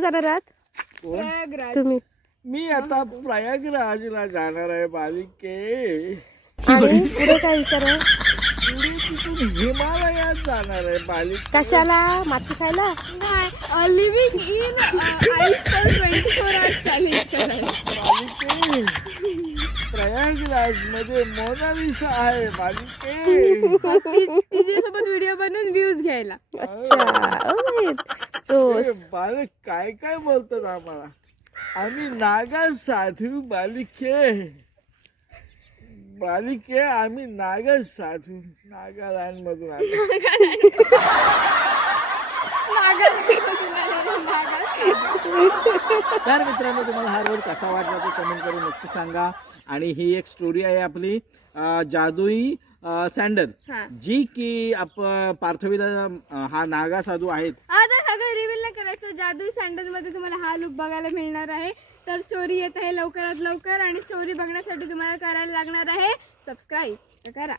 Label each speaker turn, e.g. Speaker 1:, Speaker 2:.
Speaker 1: कुठे जाणार आहात? तुम्ही.
Speaker 2: मी आता प्रयागराजला जाणार आहे बालिके.
Speaker 1: आणि पुढे काय विचार आहे?
Speaker 2: पुढे तिथून हिमालयात जाणार आहे बालिके.
Speaker 1: कशाला? माती खायला?
Speaker 3: नाही living in ice for twenty four hours challenge करायचं
Speaker 2: बालिके प्रयागराजमध्ये मोनालिसा आहे बालिके.
Speaker 3: ती- तिच्यासोबत व्हिडिओ बनवून व्ह्यूज घ्यायला.
Speaker 1: अच्छा.
Speaker 2: हे बालक काय काय बोलतात आम्हाला? आम्ही नागा साधू बालिके. बालिके आम्ही नागा साधू. नागालँड मधून आलो. तर मित्रांनो तुम्हाला हा रोड कसा वाटला ते कमेंट करून नक्की सांगा. आणि ही एक स्टोरी आहे आपली अं, जादुई सँडल
Speaker 3: हा.
Speaker 2: जी की आपण पार्थवीला अं, हा नागा साधू आहेत.
Speaker 3: आता सगळं रिव्हील नाही करायचं. जादू सँडलमध्ये तुम्हाला हा लुक बघायला मिळणार आहे. तर स्टोरी येत आहे लवकरात लवकर आणि स्टोरी बघण्यासाठी तुम्हाला करायला लागणार आहे. सबस्क्राईब करा.